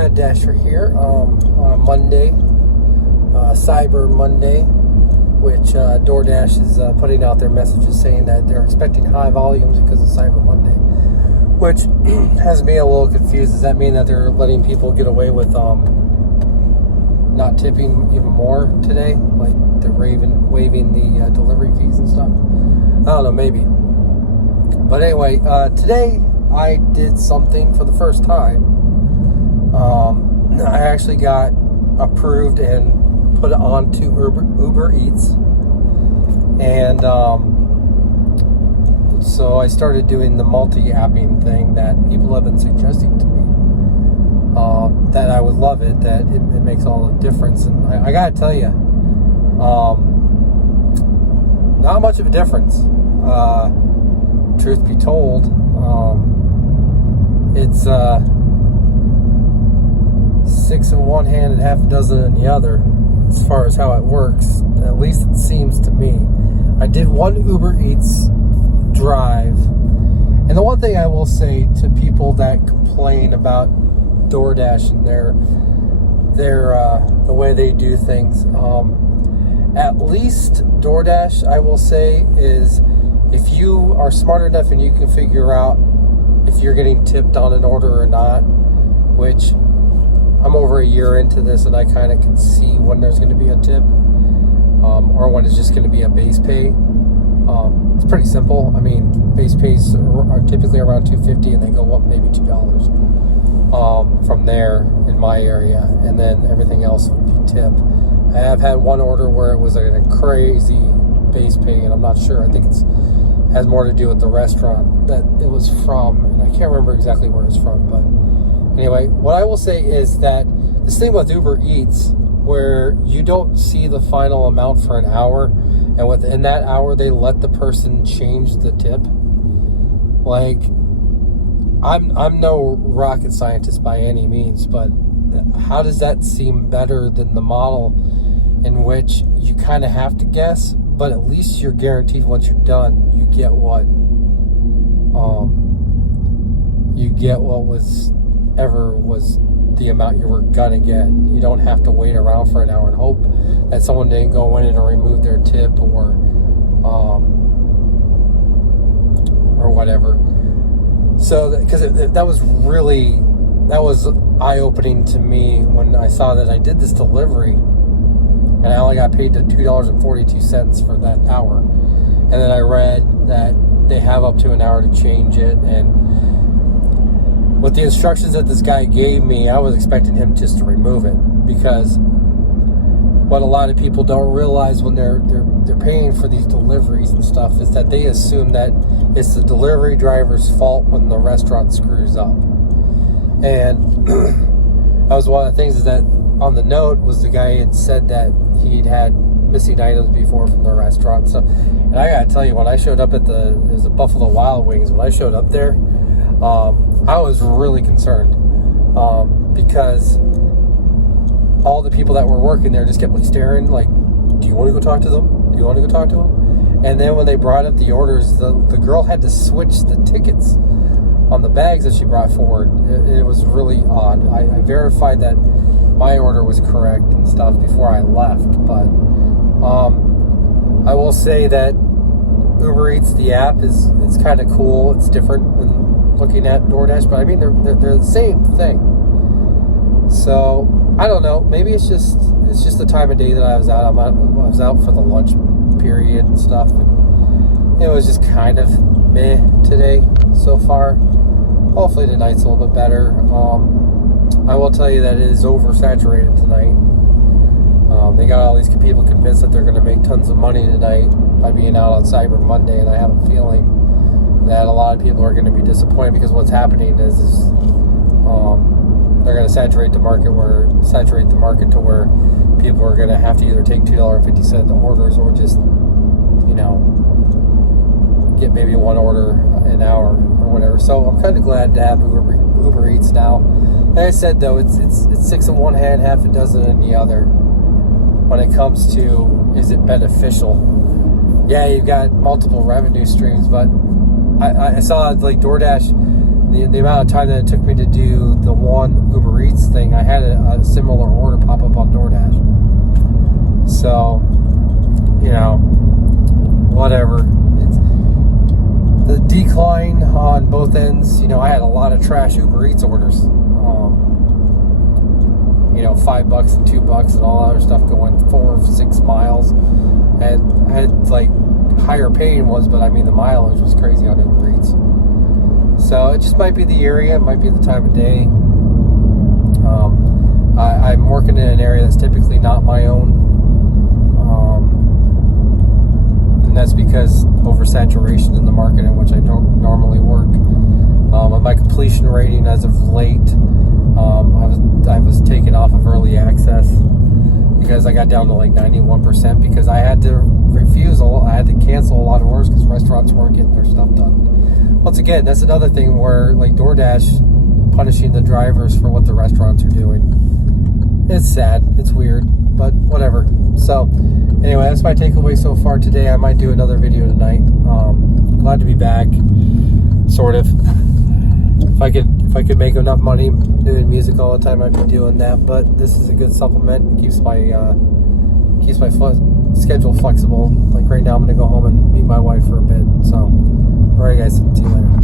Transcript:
Brad Dasher here on a Monday, Cyber Monday, which DoorDash is putting out their messages saying that they're expecting high volumes because of Cyber Monday, which has me a little confused. Does that mean that they're letting people get away with not tipping even more today? Like they're waiving the delivery fees and stuff? I don't know, maybe. But anyway, today I did something for the first time. I actually got approved and put it onto Uber Eats. And so I started doing the multi-apping thing that people have been suggesting to me. That I would love it, that it makes all the difference. And I gotta tell you, not much of a difference. Truth be told, it's 6 in one hand and half a dozen in the other, as far as how it works. At least it seems to me. I did one Uber Eats drive, and the one thing I will say to people that complain about DoorDash and their the way they do things, at least DoorDash, I will say, is if you are smart enough and you can figure out if you're getting tipped on an order or not, which I'm over a year into this and I kind of can see when there's going to be a tip, or when it's just going to be a base pay. It's pretty simple. I mean, base pays are typically around $2.50 and they go up maybe $2 from there in my area, and then everything else would be tip. I have had one order where it was a crazy base pay, and I'm not sure. I think it has more to do with the restaurant that it was from, and I can't remember exactly where it's from. But anyway, what I will say is that this thing with Uber Eats, where you don't see the final amount for an hour, and within that hour they let the person change the tip. Like, I'm no rocket scientist by any means, but how does that seem better than the model in which you kind of have to guess, but at least you're guaranteed once you're done, you get what was the amount you were gonna get. You don't have to wait around for an hour and hope that someone didn't go in and remove their tip or whatever. So, because that was eye-opening to me when I saw that I did this delivery and I only got paid to $2.42 for that hour. And then I read that they have up to an hour to change it, and with the instructions that this guy gave me, I was expecting him just to remove it, because what a lot of people don't realize when they're paying for these deliveries and stuff is that they assume that it's the delivery driver's fault when the restaurant screws up. And that was one of the things, is that on the note was the guy had said that he'd had missing items before from the restaurant. So, and I gotta tell you, when I showed up at it was the Buffalo Wild Wings, when I showed up there, I was really concerned, because all the people that were working there just kept staring, like, do you want to go talk to them? Do you want to go talk to them? And then when they brought up the orders, the girl had to switch the tickets on the bags that she brought forward. It was really odd. I verified that my order was correct and stuff before I left, but I will say that Uber Eats, the app, it's kind of cool. It's different than looking at DoorDash, but I mean they're the same thing. So I don't know. Maybe it's just the time of day that I was out. I was out for the lunch period and stuff, and it was just kind of meh today so far. Hopefully tonight's a little bit better. I will tell you that it is oversaturated tonight. They got all these people convinced that they're going to make tons of money tonight by being out on Cyber Monday, and I have a feeling that a lot of people are going to be disappointed, because what's happening is they're going to saturate the market to where people are going to have to either take $2.50 orders or just, get maybe one order an hour or whatever. So I'm kind of glad to have Uber Eats now. Like I said, though, it's 6 in one hand, half a dozen in the other. When it comes to, is it beneficial? Yeah, you've got multiple revenue streams, but I saw, like, DoorDash, the amount of time that it took me to do the one Uber Eats thing, a similar order pop up on DoorDash. So, you know, whatever. It's the decline on both ends. You know, I had a lot of trash Uber Eats orders. You know, $5 and $2 and all that other stuff going 4 or 6 miles. And I had like higher paying ones, but I mean the mileage was crazy on Uber Eats. So it just might be the area, it might be the time of day. I'm working in an area that's typically not my own, and that's because oversaturation in the market in which I don't normally work. My completion rating as of late, I was taken off of early access because I got down to like 91% because I had to I had to cancel a lot of orders because restaurants weren't getting their stuff done. Once again, that's another thing where like DoorDash punishing the drivers for what the restaurants are doing. It's sad, it's weird, but whatever. So anyway, that's my takeaway so far today. I might do another video tonight. Glad to be back, sort of. If I could make enough money doing music all the time, I'd be doing that. But this is a good supplement. It keeps my schedule flexible. Like right now, I'm gonna go home and meet my wife for a bit. So, all right, guys, see you later.